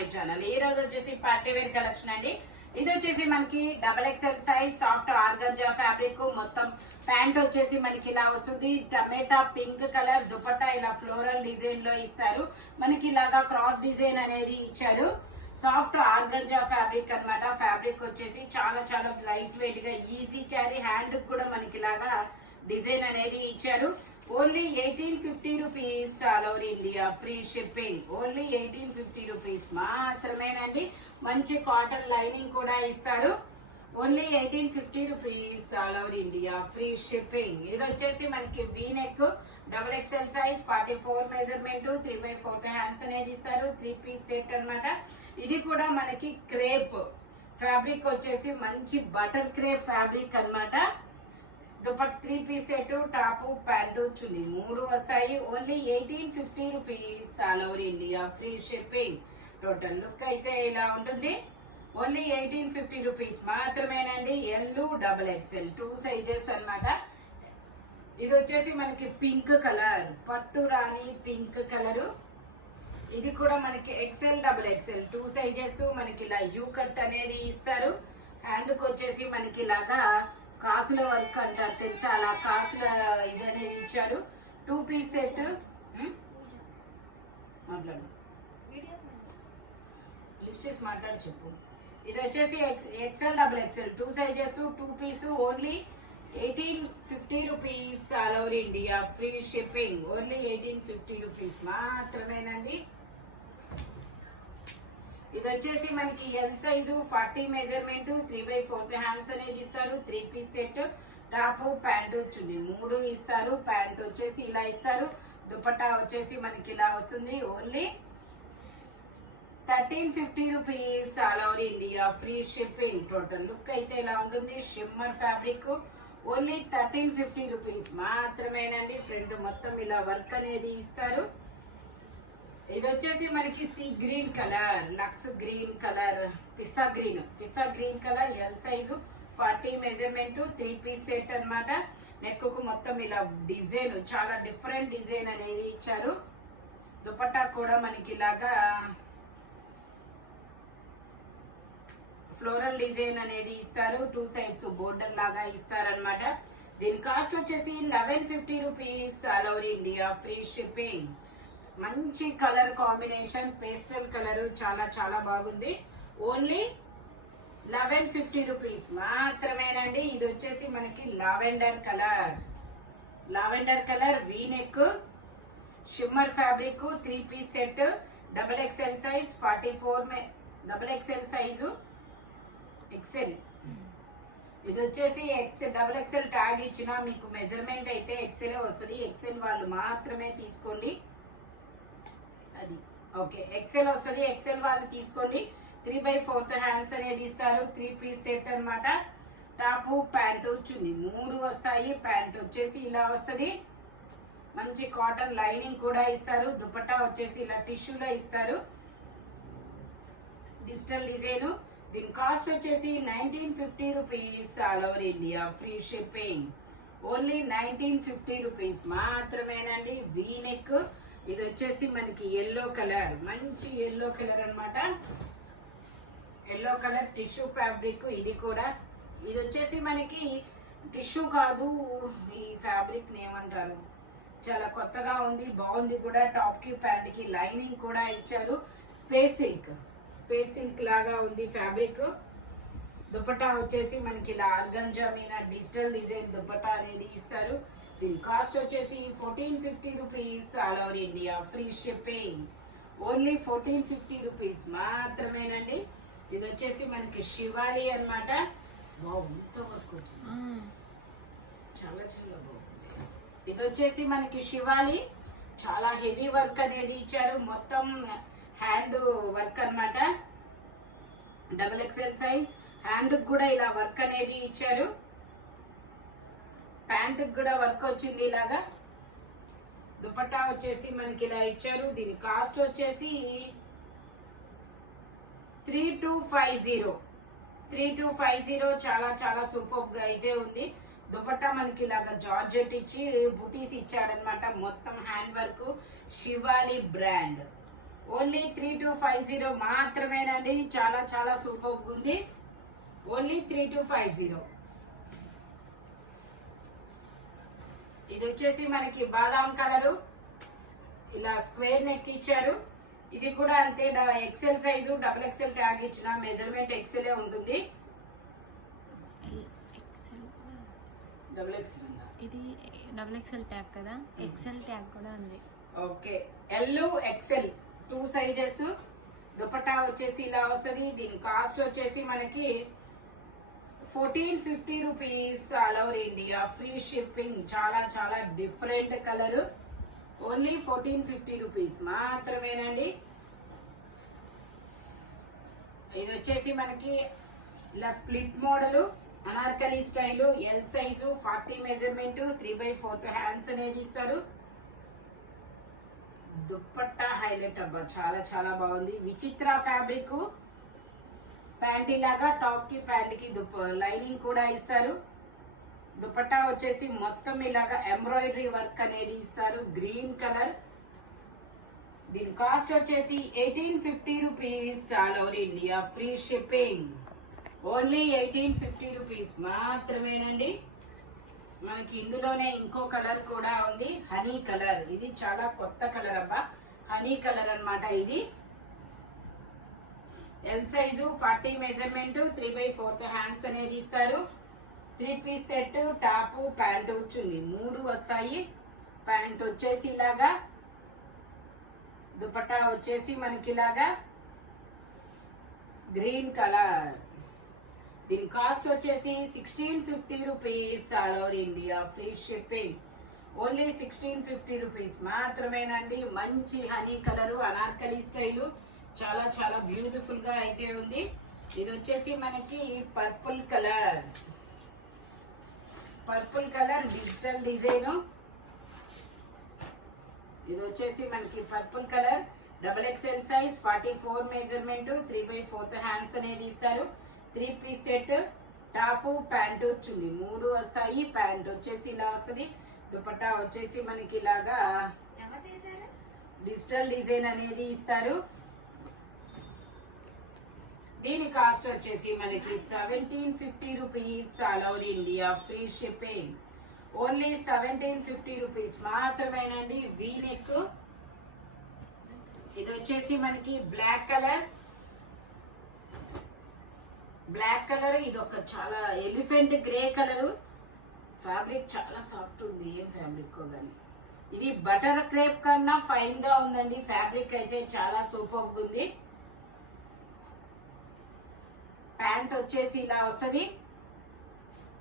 My channel. ఈ రోజు వచ్చేసి పార్టీ వేర్ కలెక్షన్ అండి. ఇది వచ్చేసి మనకి XXL size soft organza fabric. మొత్తం ప్యాంట్ వచ్చేసి మనకి ఇలా వస్తుంది. టమాటా పింక్ కలర్ దుపట్టా ఇలా ఫ్లోరల్ డిజైన్ లో ఇస్తారు. మనకి ఇలాగా క్రాస్ డిజైన్ అనేది ఇచ్చారు. సాఫ్ట్ ఆర్గంజా ఫ్యాబ్రిక్ అన్నమాట. ఫ్యాబ్రిక్ వచ్చేసి చాలా చాలా లైట్ వెయిట్ గా ఈజీ క్యారీ. హ్యాండ్ కూడా మనకి ఇలాగా డిజైన్ అనేది ఇచ్చారు. Only 1850 rupees all over India, free shipping. Only 1850 rupees మాత్రమేనండి. మంచి కాటన్ లైనింగ్ కూడా ఇస్తారు. Only 1850 rupees all over India, free shipping. ఇది వచ్చేసి మనకి V neck XXL size 44 measurement 3/4 hands అనేది ఇస్తారు. 3 పీస్ సెట్ అన్నమాట. ఇది కూడా మనకి క్రేప్ ఫ్యాబ్రిక్ వచ్చేసి మంచి బటర్ క్రేప్ ఫ్యాబ్రిక్ అన్నమాట. Dupatta 3 piece set, top pant chunni 3 వస్తాయి. Only 1850 rupees all over India, free shipping. Total look అయితే ఇలా ఉంటుంది. ఓన్లీ 1850 రూపీస్ మాత్రమేనండి. ఎల్ XXL 2 సైజెస్ అన్నమాట. ఇది వచ్చేసి మనకి పింక్ కలర్, పట్టు రాణి పింక్ కలరు. ఇది కూడా మనకి XXL 2 సైజెస్. మనకి ఇలా యూ కట్ అనేది ఇస్తారు. హ్యాండ్ కి వచ్చేసి మనకి ఇలాగా కాసుల వర్క్ అంటారు తెలుసా, అలా కాసుల ఇది అనేది ఇచ్చారు. 2 పీస్ సెట్. మాట్లాడు, లిఫ్ట్ చేసి మాట్లాడి చెప్పు. ఇది వచ్చేసి XXL 2 sizes 2 piece. Only 1850 rupees all over India, free shipping. Only 1850 rupees మాత్రమేనండి. ఇది వచ్చేసి మనకి ఎల్ సైజు 40 మెజర్మెంట్ 3/4 హ్యాండ్స్ అనేది ఇస్తారు. 3 piece set, top pant chunni 3 ఇస్తారు. ప్యాంట్ వచ్చేసి ఇలా ఇస్తారు. దుపట్టా వచ్చేసి మనకి ఇలా వస్తుంది. Only 1350 rupees all over India, free shipping. Total look అయితే ఇలా ఉంటుంది. Shimmer fabric. ఓన్లీ 1350 రూపీస్ మాత్రమేనండి. ఫ్రంట్ మొత్తం ఇలా వర్క్ అనేది ఇస్తారు. ఇది వచ్చేసి మనకి sea green colour, lux green colour, pista green colour. L size 40 measurement 3 piece set అన్నమాట. నెక్ కు మొత్తం ఇలా డిజైన్, చాలా డిఫరెంట్ డిజైన్ అనేది ఇచ్చారు. దుపట్టా కూడా మనకి ఇలాగా ఫ్లోరల్ డిజైన్ అనేది ఇస్తారు. 2 సైడ్స్ బోర్డర్ లాగా ఇస్తారనమాట. దీని కాస్ట్ వచ్చేసి 1150 rupees all over India, free shipping. మంచి కలర్ కాంబినేషన్, పేస్టల్ కలర్, చాలా చాలా బాగుంది. ఓన్లీ 1150 రూపీస్ మాత్రమేనండి. ఇది వచ్చేసి మనకి lavender colour V neck shimmer fabric. 3 piece set XXL size 44 XXL size XL. ఇది వచ్చేసి XXL ట్యాగ్ ఇచ్చిన మీకు మెజర్మెంట్ అయితే XL వస్తుంది. XL వాళ్ళు మాత్రమే తీసుకోండి. అది ఓకే, XL వస్తుంది. XL వాళ్ళు తీసుకోండి. 3/4 హ్యాండ్స్ అనేది ఇస్తారు. 3 పీస్ సెట్ అన్నమాట. టాప్ ప్యాంటు చున్నీ 3 వస్తాయి. ప్యాంట్ వచ్చేసి ఇలా వస్తుంది. మంచి కాటన్ లైనింగ్ కూడా ఇస్తారు. దుపట్టా వచ్చేసి ఇలా టిష్యూలో ఇస్తారు. Digital design. దీని కాస్ట్ వచ్చేసి 1950 rupees all over India, free shipping. Only 1950 rupees మాత్రమేనండి. V neck. ఇది వచ్చేసి మనకి ఎల్లో కలర్, మంచి ఎల్లో కలర్ అన్నమాట. Yellow colour tissue fabric. ఇది కూడా ఇది వచ్చేసి మనకి టిష్యూ కాదు, ఈ ఫ్యాబ్రిక్ ఏమంటారు, చాలా కొత్తగా ఉంది, బాగుంది కూడా. టాప్ కి ప్యాంట్ కి లైనింగ్ కూడా ఇచ్చారు. స్పేస్ సిల్క్ లాగా ఉంది ఫ్యాబ్రిక్. దుపట్టా వచ్చేసి మనకి ఇలా ఆర్గంజా మీద డిజిటల్ డిజైన్ దుపట్టా అనేది ఇస్తారు. దీని కాస్ట్ వచ్చేసి 1450 rupees all over India, free shipping. Only 1450 rupees మాత్రమేనండి. ఇది వచ్చేసి మనకి శివాలి అన్నమాట. ఇంత వర్క్ వచ్చింది, చాలా చాలా బాగుంది. ఇది వచ్చేసి మనకి శివాలి, చాలా హెవీ వర్క్ అనేది ఇచ్చారు. మొత్తం హ్యాండ్ వర్క్ అన్నమాట. XXL size. హ్యాండ్ కూడా ఇలా వర్క్ అనేది ఇచ్చారు. ప్యాంట్ కూడా వర్క్ వచ్చింది ఇలాగా. దుపట్టా వచ్చేసి మనకి ఇలా ఇచ్చారు. దీని కాస్ట్ వచ్చేసి 3250. చాలా చాలా సూపర్ గా అయితే ఉంది. దుపట్టా మనకి ఇలాగా జార్జెట్ ఇచ్చి బుటీస్ ఇచ్చాడనమాట. మొత్తం hand work. Shivali brand. Only 3250 మాత్రమేనండి. చాలా చాలా సూపర్ ఉంది. ఓన్లీ 3250. ఇది వచ్చేసి మనకి బాదాం కలరు, ఇలా స్క్వేర్ నెక్ ఇచ్చారు. ఇది కూడా అంతే, XL size, double XL tag ఇచ్చిన మెజర్మెంట్ ఎక్సెల్ ఉంటుంది. డబుల్ ఎక్సెల్ ఇది డబుల్ ఎక్సెల్ ట్యాగ్ కదా, ఎక్సెల్ ట్యాగ్ కూడా ఉంది. Okay, L XL 2 sizes. Dupatta వచ్చేసి ఇలా వస్తుంది. దీని కాస్ట్ వచ్చేసి మనకి 1450 rupees. All over India free shipping. చాలా చాలా డిఫరెంట్ కలర్. ఓన్లీ 1450 రూపీస్ మాత్రమేనండి. ఇది వచ్చేసి మనకి ఇలా split model, Anarkali style, L size, 40 measurement, 3/4 hands అనేది ఇస్తారు. దుప్పట్టా హైలైట్ అబ్బా, చాలా చాలా బాగుంది. విచిత్ర ఫ్యాబ్రిక్. ప్యాంటీ లాగా టాప్ కి ప్యాంట్ కి లైనింగ్ కూడా ఇస్తారు. దుపట్టా వచ్చేసి మొత్తం ఇలాగా ఎంబ్రాయిడరీ వర్క్ అనేది ఇస్తారు. Green colour. దీని కాస్ట్ వచ్చేసి 1850 rupees. All over India free shipping. Only 1850 rupees మాత్రమేనండి. మనకి ఇందులోనే ఇంకో కలర్ కూడా ఉంది, హనీ కలర్. ఇది చాలా కొత్త కలర్ అబ్బా, హనీ కలర్ అన్నమాట. ఇది ఎల్ సైజు, 40 మెజర్మెంట్, 3/4 హ్యాండ్స్ అనేది ఇస్తారు. 3 పీస్ సెట్, టాప్ ప్యాంట్ వచ్చింది, 3 వస్తాయి. ప్యాంట్ వచ్చేసి ఇలాగా, దుపట్టా వచ్చేసి మనకి ఇలాగా గ్రీన్ కలర్. దీని కాస్ట్ వచ్చేసి 1650 rupees. All over India free shipping. Only 1650 rupees మాత్రమేనండి. మంచి హనీ కలరు, అనార్కలి స్టైలు, చాలా చాలా బ్యూటిఫుల్ గా అయితే ఉంది. ఇది వచ్చేసి మనకి purple colour. Purple colour digital design. ఇది వచ్చేసి మనకి purple colour, double XL size, 44 measurement, 3/4 hands అనేది ఇస్తారు. 3 పీస్ సెట్, టాప్ ప్యాంట్ వచ్చింది, 3 వస్తాయి. ప్యాంట్ వచ్చేసి ఇలా వస్తుంది. దుపట్టా వచ్చేసి మనకి ఇలాగా డిజిటల్ డిజైన్ అనేది ఇస్తారు. దీని కాస్ట్ వచ్చేసి మనకి 1750 rupees. All over India free shipping. Only 1750 rupees మాత్రమేనండి. V neck. ఇది వచ్చేసి మనకి బ్లాక్ కలర్. Black colour. ఇది ఒక చాలా ఎలిఫెంట్ గ్రే కలర్. ఫ్యాబ్రిక్ చాలా సాఫ్ట్ ఉంది, ఏం ఫ్యాబ్రిక్ కానీ. ఇది బటర్ క్రేప్ కన్నా ఫైన్ గా ఉందండి. ఫ్యాబ్రిక్ అయితే చాలా సూపర్ ఉంది. ప్యాంట్ వచ్చేసి ఇలా వస్తుంది.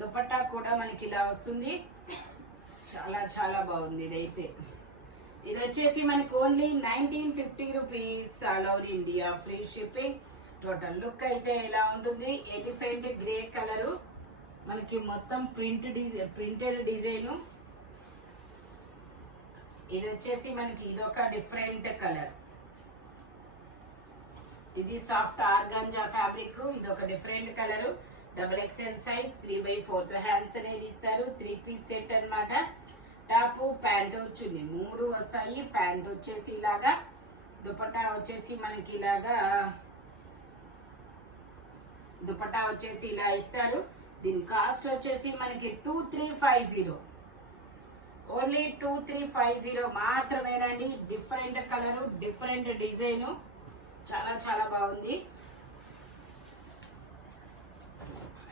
దుపట్టా కూడా మనకి ఇలా వస్తుంది. చాలా చాలా బాగుంది ఇదైతే. ఇది వచ్చేసి మనకి only 1950 rupees. All over India free shipping. Total look అయితే ఇలా ఉంటుంది. ఎలిఫెంట్ గ్రే కలరు, మనకి మొత్తం ప్రింటెడ్ డిజైన్. ఇది వచ్చేసి మనకి ఇదొక డిఫరెంట్ కలర్. ఇది సాఫ్ట్ ఆర్గాంజా ఫ్యాబ్రిక్. ఇది ఒక different colour. Double XL size, 3/4 hands అనేది ఇస్తారు. 3 పీస్ సెట్ అన్నమాట. టాప్ ప్యాంట్ వచ్చింది, 3 వస్తాయి. ప్యాంట్ వచ్చేసి ఇలాగా, దుపట్టా వచ్చేసి మనకి ఇలాగా, దుపట్టా వచ్చేసి ఇలా ఇస్తారు. దీని కాస్ట్ వచ్చేసి మనకి 2350. ఓన్లీ 2350 మాత్రమేనండి. డిఫరెంట్ కలరు, డిఫరెంట్ డిజైన్, చాలా చాలా బాగుంది.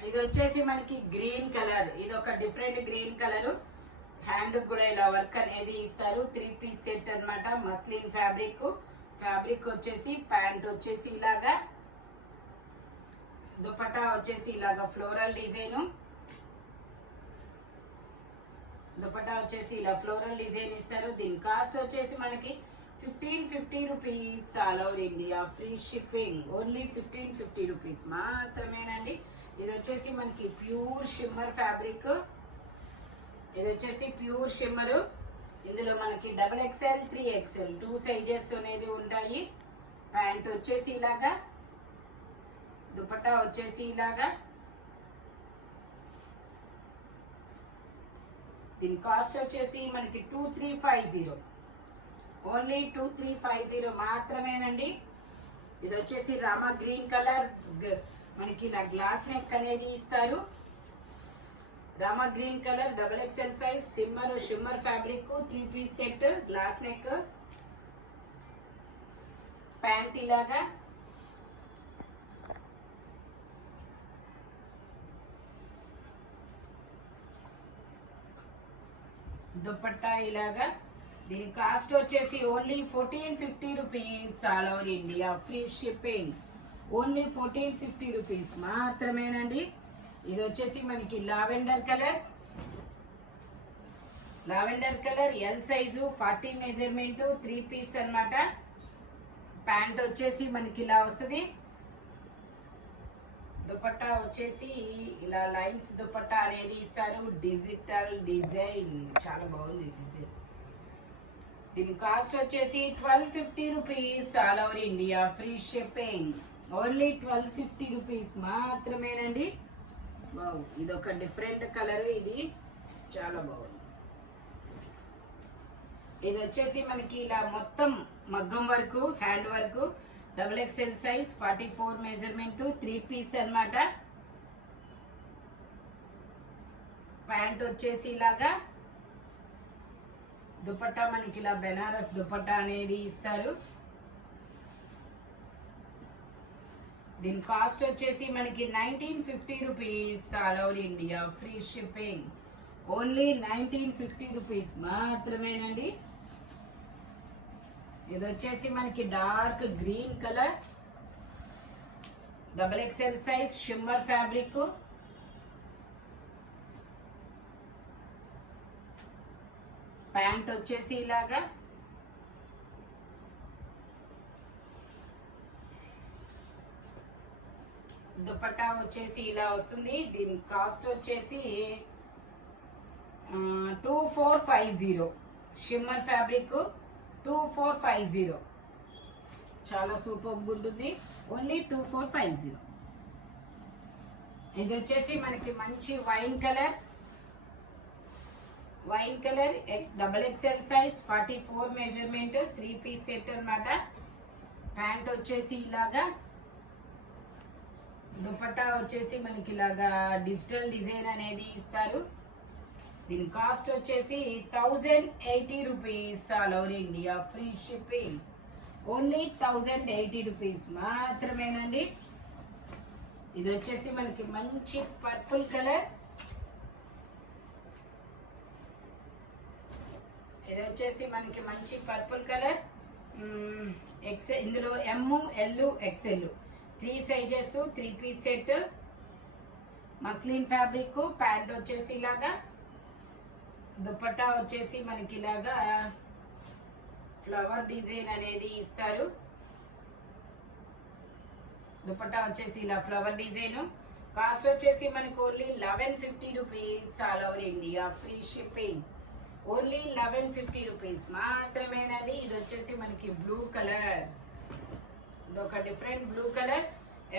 ఇది వచ్చేసి మనకి గ్రీన్ కలర్. ఇది ఒక డిఫరెంట్ గ్రీన్ కలర్. హ్యాండ్ కూడా ఇలా వర్క్ అనేది ఇస్తారు. 3 పీస్ సెట్ అన్నమాట. Muslin fabric. ఫ్యాబ్రిక్ వచ్చేసి ప్యాంట్ వచ్చేసి ఇలాగా, దుపట్టా వచ్చేసి ఇలాగా ఫ్లోరల్ డిజైన్. దుపట్టా వచ్చేసి ఇలా ఫ్లోరల్ డిజైన్ ఇస్తారు. దీని కాస్ట్ వచ్చేసి మనకి 1550 rupees. All over India free shipping. Only 1550 rupees మాత్రమేనండి. ఇది వచ్చేసి మనకి ప్యూర్ షిమ్మర్ ఫ్యాబ్రిక్. ఇది వచ్చేసి ప్యూర్ షిమ్మర్. ఇందులో మనకి డబుల్ ఎక్స్ఎల్, 3XL 2 సైజెస్ అనేది ఉంటాయి. ప్యాంట్ వచ్చేసి ఇలాగా, దుపట్టా వచ్చేసి ఇలాగా. దీని కాస్ట్ వచ్చేసి మనకి 2350. ఓన్లీ 2350 మాత్రమేనండి. ఇది వచ్చేసి రామా గ్రీన్ కలర్, మనకి ఇలా గ్లాస్ నెక్ అనేది ఇస్తారు. Rama green colour XXL size shimmer fabric 3 piece set, glass neck, pant ఇలాగా, దుపట్టా ఇలాగా. దీని కాస్ట్ వచ్చేసి only 1450 rupees, all over India free shipping. Only 1450 rupees మాత్రమేనండి. ఇది వచ్చేసి మనకి lavender colour L size 40 measurement 3 piece అన్నమాట. ప్యాంట్ వచ్చేసి మనకి ఇలా వస్తుంది. దుపట్టా వచ్చేసి ఇలా లైన్స్ దుపట్టా అనేది ఇస్తారు. డిజిటల్ డిజైన్ చాలా బాగుంది డిజైన్. దీని కాస్ట్ వచ్చేసి 1250 rupees, all over India free shipping. Only 1250 rupees మాత్రమేనండి. బాగు, ఇది ఒక డిఫరెంట్ కలర్, ఇది చాలా బాగుంది. ఇది వచ్చేసి మనకి ఇలా మొత్తం మగ్గం work, hand work, XXL size 44 measurement 3 piece అన్నమాట. ప్యాంట్ వచ్చేసి ఇలాగా, దుపట్టా మనకి ఇలా బెనారస్ దుపట్టా అనేది ఇస్తారు. దీని కాస్ట్ వచ్చేసి మనకి 1950 rupees, all over India free shipping. Only 1950 rupees మాత్రమేనండి. ఇది వచ్చేసి మనకి dark green colour, XXL size shimmer fabric, pant వచ్చేసి ఇలాగా, దుపట్టా వచ్చేసి ఇలా వస్తుంది. దీని కాస్ట్ వచ్చేసి 2450, షిమ్మర్ ఫ్యాబ్రిక్ 2450, చాలా సూపర్ ఉంటుంది. ఓన్లీ 2450. ఇది వచ్చేసి మనకి మంచి wine colour XXL size 44 measurement 3 piece set అన్నమాట. ప్యాంట్ వచ్చేసి ఇలాగా, దుపట్టా వచ్చేసి మనకి ఇలాగా డిజిటల్ డిజైన్ అనేది ఇస్తారు. దీని కాస్ట్ వచ్చేసి 1080 rupees, all over India free shipping. Only 1080 rupees మాత్రమేనండి. ఇది వచ్చేసి మనకి మంచి పర్పుల్ కలర్, ఇది వచ్చేసి మనకి మంచి పర్పుల్ కలర్. ఇందులో ML XL 3 sizes 3 piece set, muslin fabric. Pant వచ్చేసి ఇలాగా, దుపట్టా వచ్చేసి మనకి ఇలాగా ఫ్లవర్ డిజైన్ అనేది ఇస్తారు. దుపట్టా వచ్చేసి ఇలా ఫ్లవర్ డిజైన్. కాస్ట్ వచ్చేసి మనకి only 1150 rupees, all over India free shipping. Only 1150 rupees మాత్రమేనండి. ఇది వచ్చేసి మనకి బ్లూ కలర్, ఇదొక different blue colour.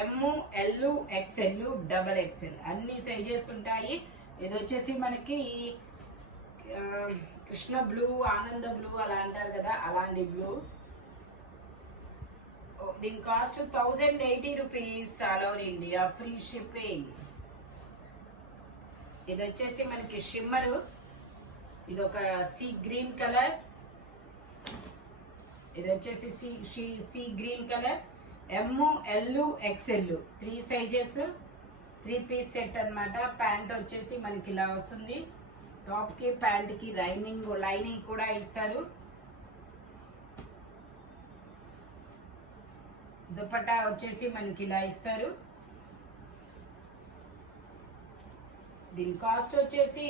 ML XL XXL అన్ని సైజెస్ ఉంటాయి. ఇది వచ్చేసి మనకి కృష్ణ బ్లూ, ఆనంద బ్లూ అలా అంటారు కదా, అలాంటి బ్లూ. దీని cost 1080 rupees, all over India free shipping. ఇది వచ్చేసి మనకి షిమ్మరు, ఇది ఒక సీ గ్రీన్ కలర్, ఇది వచ్చేసి sea green colour. ML XL 3 sizes 3 piece set అన్నమాట. ప్యాంట్ వచ్చేసి మనకి ఇలా వస్తుంది. టాప్ కి ప్యాంట్ కి లైనింగ్ కూడా ఇస్తారు. దుపట్టా వచ్చేసి మనకి ఇలా ఇస్తారు. దీని కాస్ట్ వచ్చేసి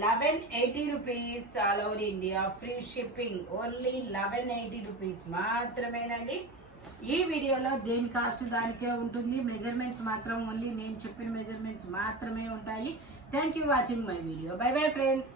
1180 rupees, all over India free shipping. Only 1180 rupees మాత్రమేనండి. ఈ వీడియోలో దేని కాస్ట్ దానికే ఉంటుంది. మెజర్మెంట్స్ మాత్రం ఓన్లీ నేను చెప్పిన మెజర్మెంట్స్ మాత్రమే ఉంటాయి. Thank you watching my video. By bye friends.